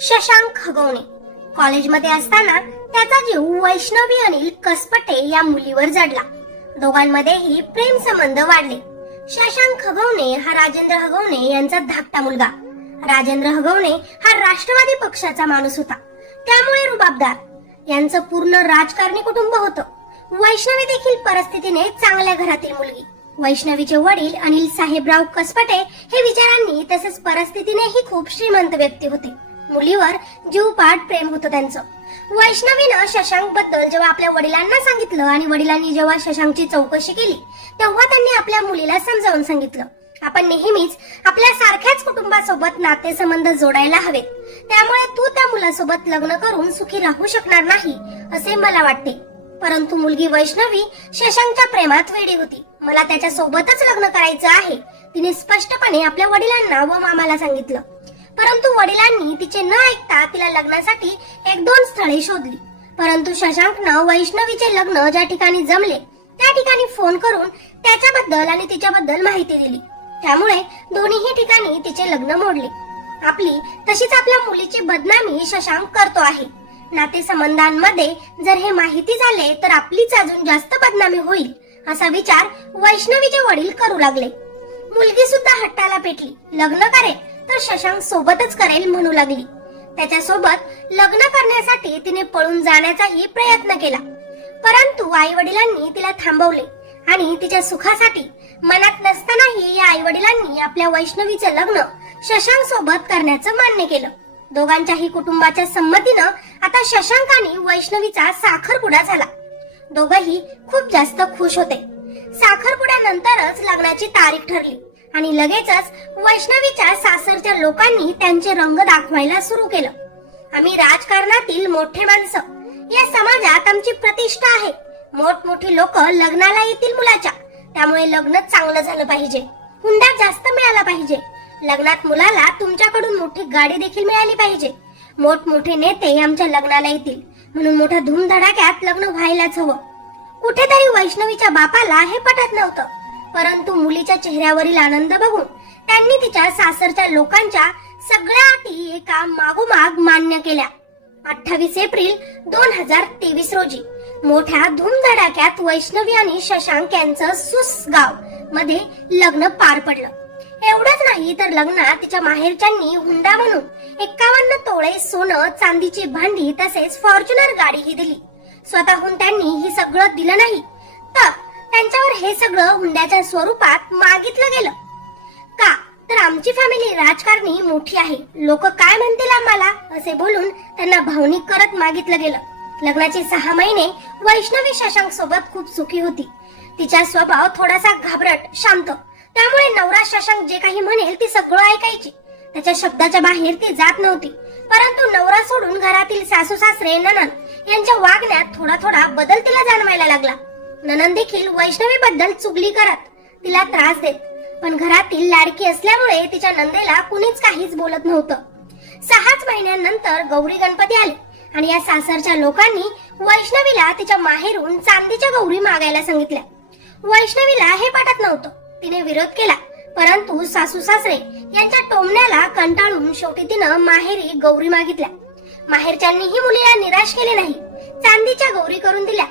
शशांक खगवणे कॉलेजमध्ये असताना त्याचा जीव वैष्णवी अनिल कसपटे या मुलीवर जडला. दोघांमध्येही प्रेम संबंध वाढले. शशांक खगवणे हा राजेंद्र हगवणे यांचा धाकटा मुलगा. राजेंद्र हगवणे हा राष्ट्रवादी पक्षाचा माणूस होता. त्यामुळे रुबाबदार. यांचं पूर्ण राजकारणी कुटुंब होतं. वैष्णवी देखील परिस्थितीने चांगल्या घरातील मुलगी. वैष्णवीचे वडील अनिल साहेबराव कसपटे हे विचारांनी तसेच परिस्थितीनेही खूप श्रीमंत व्यक्ती होते. मुलीवर जीवपाठ प्रेम होतं त्यांचं. वैष्णवीनं शशांकबद्दल जेव्हा आपल्या वडिलांना सांगितलं आणि वडिलांनी जेव्हा शशांकची चौकशी केली तेव्हा त्यांनी आपल्या मुलीला समजावून सांगितलं. आपण नेहमीच आपल्या सारख्याच कुटुंबासोबत नातेसंबंध जोडायला हवेत. त्यामुळे तू त्या मुलासोबत लग्न करून सुखी राहू शकणार नाही असे मला वाटते. परंतु मुलगी वैष्णवी शशांकच्या प्रेमात वेडी होती. मला त्याच्या सोबतच लग्न करायचं आहे तिने स्पष्टपणे आपल्या वडिलांना व मामाला सांगितलं. परंतु वडिलांनी तिचे न ऐकता तिला लग्नासाठी एक दोन स्थळे शोधली. परंतु शशांकनं वैष्णवीचे लग्न ज्या ठिकाणी जमले त्या ठिकाणी फोन करून त्याच्याबद्दल आणि तिच्याबद्दल माहिती दिली. त्यामुळे दोन्हीही ठिकाणी तिचे लग्न मोडले. आपली तशीच आपल्या मुलीची बदनामी शशांक करतो आहे. नातेसंबंधांमध्ये जर हे माहिती झाले तर आपलीच अजून जास्त बदनामी होईल असा विचार वैष्णवीचे वडील करू लागले. मुलगी सुद्धा हट्टाला पेटली. लग्न करेल तर शशांक सोबतच करेल म्हणू लागली. त्याच्यासोबत लग्न करण्यासाठी तिने पळून जाण्याचाही प्रयत्न केला. परंतु आई वडिलांनी तिला थांबवले आणि तिच्या सुखासाठी मनात नसतानाही या आई वडिलांनी आपल्या वैष्णवीचं लग्न शशांक सोबत करण्याचं मान्य केलं. दोघांच्याही कुटुंबाच्या संमतीनं आता शशांक आणि वैष्णवीचा साखरपुडा झाला. दोघही खूप जास्त खुश होते. साखरपुड्यानंतरच लग्नाची तारीख ठरली. आणि लगेचच वैष्णवीच्या सासरच्या लोकांनी त्यांचे रंग दाखवायला सुरू केलं. आम्ही राजकारणातील मोठे माणसं. या समाजात आमची प्रतिष्ठा आहे. मोठमोठी लोक लग्नाला येतील मुलाच्या. त्यामुळे लग्न चांगलं झालं पाहिजे. हुंडा जास्त मिळाला पाहिजे. लग्नात मुलाला तुमच्याकडून मोठी गाडी देखील मिळाली पाहिजे. मोठमोठे नेते आमच्या लग्नाला येतील. म्हणून मोठ्या धूमधडाक्यात लग्न व्हायलाच हवं. कुठेतरी वैष्णवीच्या बापाला हे पटत नव्हतं. परंतु मुलीच्या चेहऱ्यावरील आनंद बघून त्यांनी तिच्या सासरच्या लोकांच्या सगळ्या अटी एका मागोमाग मान्य केल्या. अठ्ठावीस एप्रिल दोन हजार तेवीस रोजी मोठ्या धूमधडाक्यात वैष्णवी आणि शशांक यांचं सुसगावमध्ये लग्न पार पडलं. एवढंच नाही तर लग्नात तिच्या माहेरच्यांनी हुंडा म्हणून एक्कावन्न तोळे सोनं चांदीची भांडी तसेच फॉर्च्युनर गाडीही दिली. स्वतःहून त्यांनी हे सगळं दिलं नाही. तर त्यांच्यावर हे सगळं हुंड्याच्या स्वरूपात मागितलं गेलं. का? तर आमची फॅमिली राजकारणी मोठी आहे. लोक काय म्हणतील आम्हाला? असे बोलून त्यांना भावनिक करत मागितलं गेलं. लग्नाचे सहा महिने वैष्णवी शशांक सोबत खूप सुखी होती. तिचा स्वभाव थोडासा घाबरट शांत. त्यामुळे नवरा शशांक जे काही म्हणेल ती सगळं ऐकायची. त्याच्या शब्दाच्या बाहेर ती जात नव्हती. परंतु नवरा सोडून घरातील सासू सासरे ननन यांच्या वागण्यात थोडा थोडा बदल तिला जाणवायला लागला. ननंद देखील वैष्णवी बद्दल चुगली करत तिला त्रास देत. पण घरातील लाडकी असल्यामुळे तिच्या नंदेला कुणीच काहीच बोलत नव्हतं. सहाच महिन्यांनंतर गौरी गणपती आले आणि या सासरच्या लोकांनी वैष्णवीला तिच्या माहेरून चांदीच्या गौरी मागायला सांगितल्या. वैष्णवीला हे पटत नव्हतं. तिने विरोध केला परंतु सासू सासरे यांच्या टोमण्याला कंटाळून शेवटी तिनं माहेरी गौरी मागितल्या. माहेरच्यांनीही मुलीला निराश केले नाही. चांदीच्या गौरी करून दिल्या.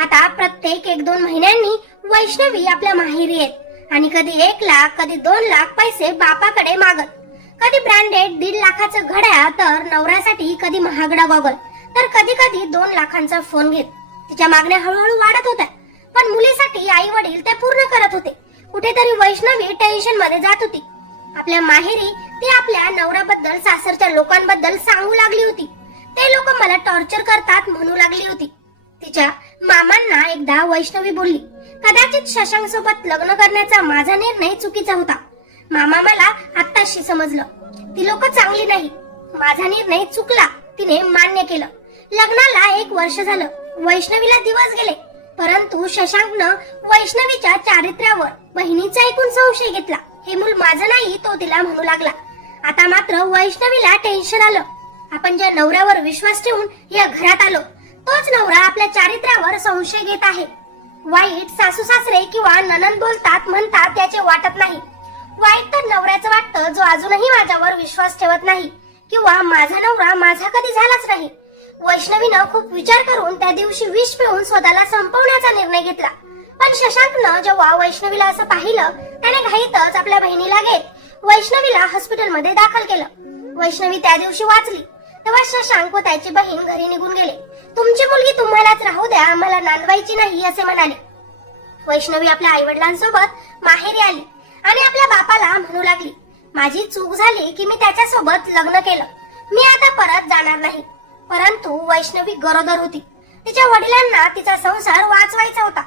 आता प्रत्येक एक दोन महिन्यांनी वैष्णवी आपल्या माहेरी येत. आणि कधी एक लाख कधी दोन लाख पैसे बापाकडे मागत. कधी ब्रँडेड दीड लाखाचं घड्याळ तर नवऱ्यासाठी कधी महागडा गॉगल. तर कधी कधी दोन लाखांचा फोन घेत. तिच्या मागण्या हळूहळू वाढत होत्या. पण मुलीसाठी आई वडील ते पूर्ण करत होते. कुठेतरी वैष्णवी टेन्शनमध्ये जात होती. आपल्या माहेरी ती आपल्या नवऱ्याबद्दल सासरच्या लोकांबद्दल सांगू लागली होती. ते लोक मला टॉर्चर करतात म्हणू लागली होती. तिच्या मामांना एकदा वैष्णवी बोलली. कदाचित शशांक सोबत लग्न करण्याचा माझा निर्णय चुकीचा होता. मामा मला आत्ताशी समजलं. ती लोक चांगली नाही. माझा निर्णय चुकला तिने मान्य केलं. लग्नाला एक वर्ष झालं. वैष्णवीला दिवस गेले. परंतु शशांकनं वैष्णवीच्या चारित्र्यावर बहिणीचा ऐकून संशय घेतला. हे मूल माझं नाही तो तिला म्हणू लागला. आता मात्र वैष्णवीला टेन्शन आलं. आपण ज्या नवऱ्यावर विश्वास ठेवून या घरात आलो तोच नवरा आपल्या चारित्र्यावर संशय घेत आहे. वाईट सासू सासरे किंवा ननंद बोलतात म्हणतात त्याचे वाटत नाही. वाईट तर नवऱ्याचं वाटतं जो अजूनही माझ्यावर विश्वास ठेवत नाही. किंवा माझा नवरा माझा कधी झालाच नाही. वैष्णवीनं खूप विचार करून त्या दिवशी विष पिऊन स्वतःला संपवण्याचा निर्णय घेतला. पण शशांकनं जेव्हा वैष्णवीला असं पाहिलं त्याने घाईतच आपल्या बहिणीला घेत वैष्णवीला हॉस्पिटलमध्ये दाखल केलं. वैष्णवी त्या दिवशी वाचली. तेव्हा शशांक व त्याची बहीण घरी निघून गेले. तुमची मुलगी तुम्हालाच राहू द्या आम्हाला नांदवायची नाही असे म्हणाले. वैष्णवी आपल्या आई वडिलांसोबत माहेरी आली आणि आपल्या बापाला म्हणू लागली माझी चूक झाली की मी त्याच्यासोबत लग्न केलं. मी आता परत जाणार नाही. परंतु वैष्णवी गरोदर होती. तिच्या वडिलांना तिचा संसार वाचवायचा होता.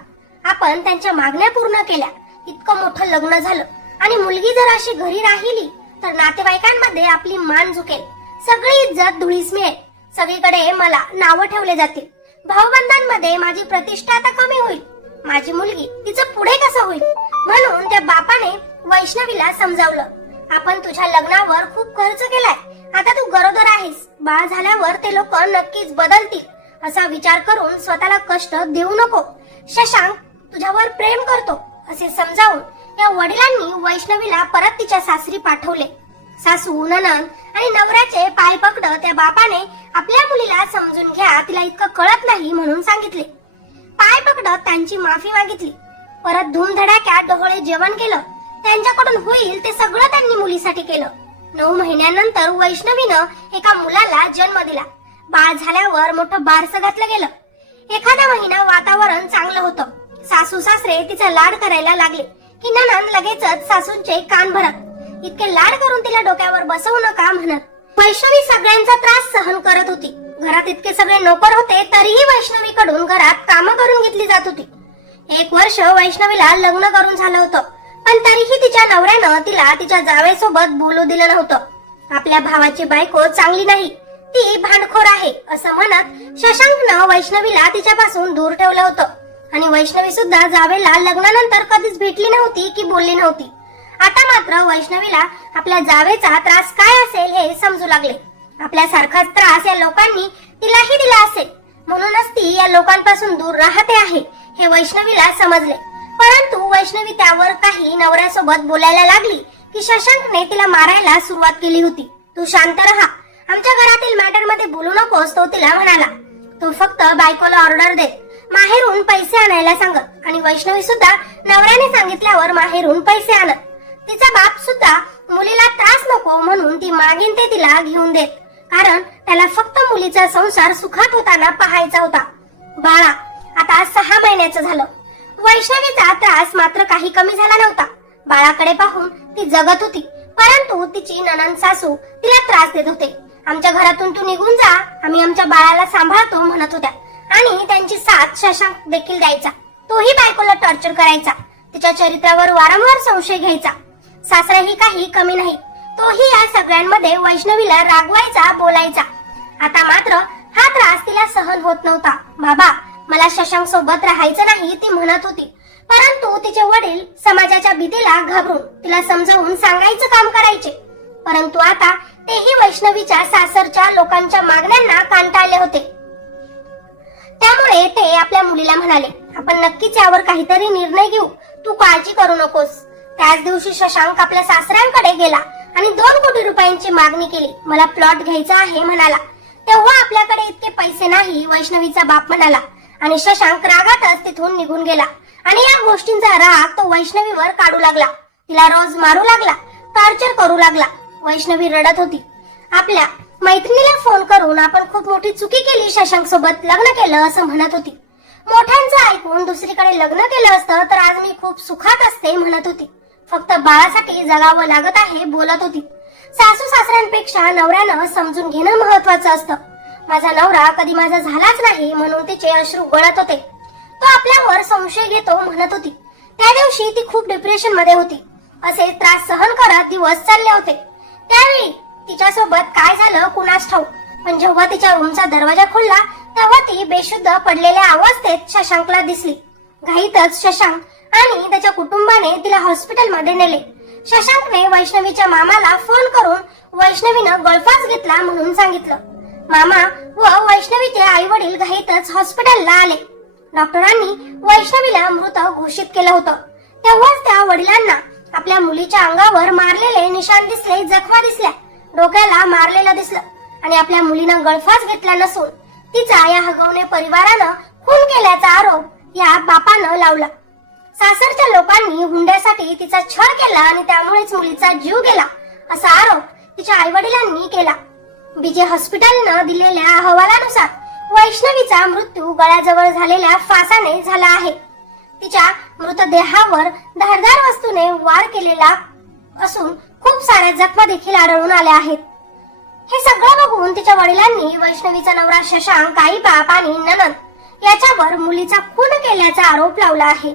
आपण त्यांच्या मागण्या पूर्ण केल्या. इतकं मोठं लग्न झालं. आणि मुलगी जर अशी घरी राहिली तर नातेवाईकांमध्ये आपली मान झुकेल. सगळी इज्जत धुळीस मिळेल. सगळीकडे मला नावं ठेवले जातील. भाऊबंधांमध्ये माझी प्रतिष्ठा आता कमी होईल. माझी मुलगी तिचं पुढे कसं होईल? म्हणून त्या बापाने वैष्णवीला समजावलं. आपण तुझ्या लग्नावर खूप खर्च केलाय. आता तू गरोदर आहेस. बाळ झाल्यावर ते लोक नक्कीच बदलतील. असा विचार करून स्वतःला कष्ट देऊ नको. शशांक तुझ्यावर प्रेम करतो असे समजावून या वडिलांनी वैष्णवीला परत तिच्या सासरी पाठवले. सासू ननंद आणि नवऱ्याचे पाय पकडत त्या बापाने आपल्या मुलीला समजून घ्या तिला इतकं कळत नाही म्हणून सांगितले. पाय पकडत त्यांची माफी मागितली. परत धूमधडाक्यात डोहळे जेवण केलं. त्यांच्याकडून होईल ते सगळं त्यांनी मुलीसाठी केलं. नऊ महिन्यानंतर वैष्णवीनं एका मुलाला जन्म दिला. बाळ झाल्यावर मोठं बारसं घातलं गेलं. एखादा महिना वातावरण चांगलं होतं. सासू सासरे तिचा लाड करायला लागले. की ननंद लगेचच सासूंचे कान भरत. इतके लाड करून तिला डोक्यावर बसवू नका म्हणत वैष्णवी सगळ्यांचा त्रास सहन करत होती. घरात इतके सगळे नोकर होते तरीही वैष्णवीकडून घरात कामं करून घेतली जात होती. एक वर्ष वैष्णवीला लग्न करून झालं होतं पण तरीही तिच्या नवऱ्यानं तिला तिच्या जावेसोबत बोलू दिलं नव्हतं. आपल्या भावाची बायको चांगली नाही ती भांडखोर आहे असं म्हणत शशांकनं वैष्णवीला तिच्यापासून दूर ठेवलं होतं. आणि वैष्णवी सुद्धा जावेला लग्नानंतर कधीच भेटली नव्हती की बोलली नव्हती. आता मात्र वैष्णवीला आपल्या जावेचा त्रास काय असेल हे समजू लागले. आपल्यासारखाच त्रास या लोकांनी तिलाही दिला असेल. म्हणूनच ती या लोकांपासून दूर राहते आहे हे वैष्णवीला समजले. परंतु वैष्णवी त्यावर काही नवऱ्यासोबत बोलायला लागली की शशांकने तिला मारायला सुरुवात केली होती. तू शांत राहा. आमच्या घरातील मॅटरमध्ये बोलू नकोस तो तिला म्हणाला. तो फक्त बायकोला ऑर्डर दे. माहेरून पैसे आणायला सांगत आणि वैष्णवी सुद्धा नवऱ्याने सांगितल्यावर माहेरून पैसे आणत तिचा बाप सुद्धा मुलीला त्रास नको म्हणून ती मागीन ते तिला घेऊन देत. कारण त्याला फक्त मुलीचा संसार सुखात होताना पाहायचा होता. बाळा आता सहा महिन्याचं झालं. वैष्णवीचा त्रास मात्र काही कमी झाला नव्हता. बाळाकडे पाहून ती जगत होती. परंतु तिची ननन सासू तिला त्रास देत होते. आमच्या घरातून तू निघून जा आम्ही आमच्या बाळाला सांभाळतो म्हणत होत्या. आणि त्यांची साथ शशांक देखील द्यायचा. तोही बायकोला टॉर्चर करायचा. तिच्या चरित्रावर वारंवार संशय घ्यायचा. सासराही काही कमी नाही. तोही या सगळ्यांमध्ये वैष्णवीला रागवायचा बोलायचा. आता मात्र हा त्रास तिला सहन होत नव्हता. बाबा मला शशांक सोबत राहायचं नाही ती म्हणत होती. परंतु तिचे वडील समाजाच्या भीतीला घाबरून तिला समजावून सांगायचं काम करायचे. परंतु आता तेही वैष्णवीच्या सासरच्या लोकांच्या मागण्यांना कांटाळले होते. त्यामुळे ते आपल्या मुलीला म्हणाले आपण नक्कीच यावर काहीतरी निर्णय घेऊ. तू काळजी करू नकोस. त्याच दिवशी शशांक आपल्या सासऱ्यांकडे गेला आणि दोन कोटी रुपयांची मागणी केली. मला प्लॉट घ्यायचा आहे म्हणाला. तेव्हा आपल्याकडे इतके पैसे नाही वैष्णवीचा बाप म्हणाला. आणि शशांक रागातच तिथून निघून गेला. आणि या गोष्टींचा राग तो वैष्णवीवर काढू लागला. तिला रोज मारू लागला टॉर्चर करू लागला. वैष्णवी रडत होती. आपल्या मैत्रिणीला फोन करून आपण खूप मोठी चुकी केली शशांक सोबत लग्न केलं असं म्हणत होती. मोठ्यांचं ऐकून दुसरीकडे लग्न केलं असतं तर आज मी खूप सुखात असते म्हणत होती. फक्त बाळासाठी जगावं लागत आहे बोलत होती. सासू सासऱ्यांपेक्षा नवऱ्यानं समजून घेणं महत्वाचं असतं. माझा नवरा कधी माझा झालाच नाही म्हणून तिचे अश्रू गळत होते. तो आपल्यावर संशय घेतो म्हणत होती. त्या दिवशी ती खूप डिप्रेशनमध्ये होती. असे त्रास सहन करत दिवस चालले होते. त्यावेळी तिच्यासोबत काय झालं कुणास ठाऊक? पण जेव्हा तिच्या रूमचा दरवाजा खोलला तेव्हा ती बेशुद्ध पडलेल्या अवस्थेत शशांकला दिसली. घाईतच शशांक आणि त्याच्या कुटुंबाने तिला हॉस्पिटलमध्ये नेले. शशांकने वैष्णवीच्या मामाला फोन करून वैष्णवीनं गळफास घेतला म्हणून सांगितलं. मामा व वैष्णवीचे आई वडील घाईतच हॉस्पिटलला आले. डॉक्टरांनी वैष्णवीला मृत घोषित केलं होतं. तेव्हाच त्या वडिलांना आपल्या मुलीच्या अंगावर मारलेले निशान दिसले जखमा दिसल्या. डोक्याला मारलेलं दिसलं. आणि आपल्या मुलीनं गळफास घेतला नसून तिचा या हगवणे परिवारानं खून केल्याचा आरोप या बापानं लावला. सासरच्या लोकांनी हुंड्यासाठी तिचा छळ केला आणि त्यामुळेच मुलीचा जीव गेला असा आरोप तिच्या आई वडिलांनी केला. बीजे हॉस्पिटलनं दिलेल्या अहवालानुसार वैष्णवीचा मृत्यू गळ्याजवळ झालेल्या फासाने झाला आहे. तिच्या मृतदेहावर धारदार वस्तूने वार केलेला असून खूप साऱ्या जखमा देखील आढळून आल्या आहेत. हे सगळं बघून तिच्या वडिलांनी वैष्णवीचा नवरा शशांक आई बाप आणि ननद याच्यावर मुलीचा खून केल्याचा आरोप लावला आहे.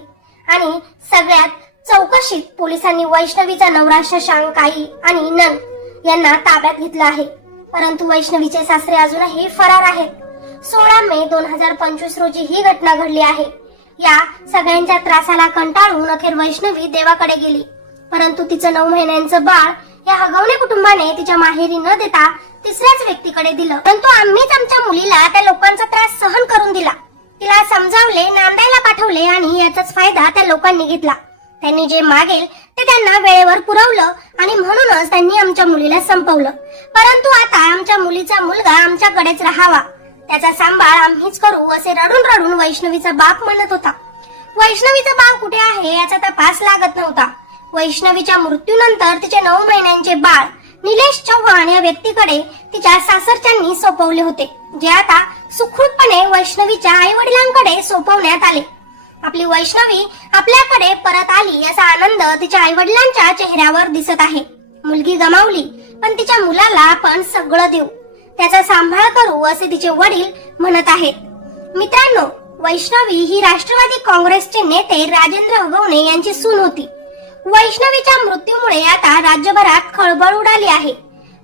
आणि सगळ्यात चौकशीत पोलिसांनी वैष्णवीचा नवरा शशांक आई आणि नन यांना ताब्यात घेतलं आहे. परंतु वैष्णवीचे सासरे अजूनही फरार आहेत. सोळा मे दोन हजार पंचवीस रोजी ही घटना घडली आहे. या सगळ्यांच्या त्रासाला कंटाळून अखेर वैष्णवी देवाकडे गेली. परंतु तिचं नऊ महिन्यांचं बाळ या हगवणे कुटुंबाने तिच्या माहेरी न देता तिसऱ्याच व्यक्तीकडे दिलं. परंतु आम्हीच आमच्या मुलीला त्या लोकांचा त्रास सहन करून दिला. तिला समजावले नांदायला पाठवले आणि याचाच फायदा त्या लोकांनी घेतला. त्यांनी जे मागेल ते त्यांना वेळेवर पुरवलं आणि म्हणूनच त्यांनी आमच्या मुलीला संपवलं. परंतु आता आमच्या मुलीचा मुलगा आमच्याकडेच राहावा. त्याचा सांभाळ आम्हीच करू असे रडून रडून वैष्णवीचा बाप म्हणत होता. वैष्णवीचा बाप कुठे आहे याचा तपास लागत नव्हता. वैष्णवीच्या मृत्यूनंतर तिचे नऊ महिन्यांचे बाळ निलेश चव्हाण या व्यक्तीकडे तिच्या सासरच्यांनी सोपवले होते. जे आता सुखरूपपणे वैष्णवीच्या आई वडिलांकडे सोपवण्यात आले. आपली वैष्णवी आपल्याकडे परत आली याचा आनंद तिच्या आई वडिलांच्या चेहऱ्यावर दिसत आहे. मुलगी गमावली पण तिच्या मुलाला आपण सगळं देऊ. त्याचा सांभाळ करू असे तिचे वडील म्हणत आहेत. मित्रांनो वैष्णवी ही राष्ट्रवादी काँग्रेसचे नेते राजेंद्र हगवणे यांची सून होती. वैष्णवीच्या मृत्यूमुळे आता राज्यभरात खळबळ उडाली आहे.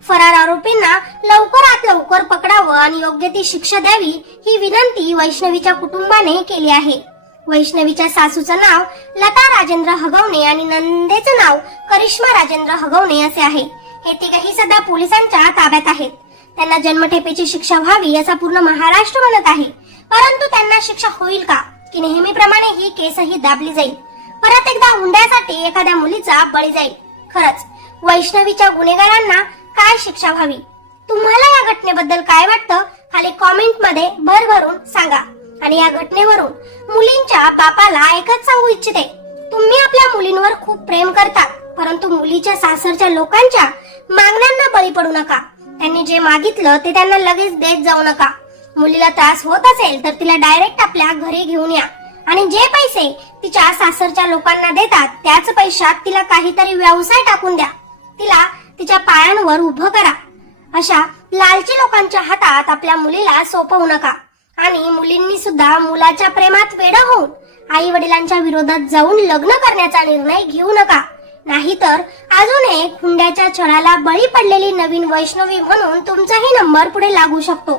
फरार आरोपींना लवकरात लवकर पकडावं आणि योग्य ती शिक्षा द्यावी ही विनंती वैष्णवीच्या कुटुंबाने केली आहे. वैष्णवीच्या सासूचं नाव लता राजेंद्र हगवणे आणि नंदेचं नाव करिश्मा राजेंद्र हगवणे असे आहे. हे तिघही सध्या पोलिसांच्या ताब्यात आहेत. त्यांना जन्मठेपेची शिक्षा व्हावी असा पूर्ण महाराष्ट्र म्हणत आहे. परंतु त्यांना शिक्षा होईल का? की नेहमीप्रमाणे ही केसही दाबली जाईल. परत एकदा हुंड्यासाठी एखाद्या मुलीचा बळी जाईल. खरंच वैष्णवीच्या गुन्हेगारांना काय शिक्षा व्हावी तुम्हाला या घटनेबद्दल काय वाटतं? खाली कॉमेंटमध्ये भरभरून सांगा. आणि या घटनेवरून मुलींच्या बापाला एकच सांगू इच्छिते. तुम्ही आपल्या मुलींवर खूप प्रेम करतात परंतु मुलीच्या सासरच्या लोकांच्या मागण्यांना बळी पडू नका. त्यांनी जे मागितलं ते त्यांना लगेच देत जाऊ नका. मुलीला त्रास होत असेल तर तिला डायरेक्ट आपल्या घरी घेऊन या. आणि जे पैसे तिच्या सासरच्या लोकांना देतात त्याच पैशात तिला काहीतरी व्यवसाय टाकून द्या. तिला तिच्या पायांवर उभं करा. अशा लालची लोकांच्या हातात आपल्या मुलीला सोपवू नका. आणि मुलींनी सुद्धा मुलाच्या प्रेमात वेड होऊन आई वडिलांच्या विरोधात जाऊन लग्न करण्याचा निर्णय घेऊ नका. नाहीतर अजून एक हुंड्याच्या छळाला बळी पडलेली नवीन वैष्णवी म्हणून तुमचाही नंबर पुढे लागू शकतो.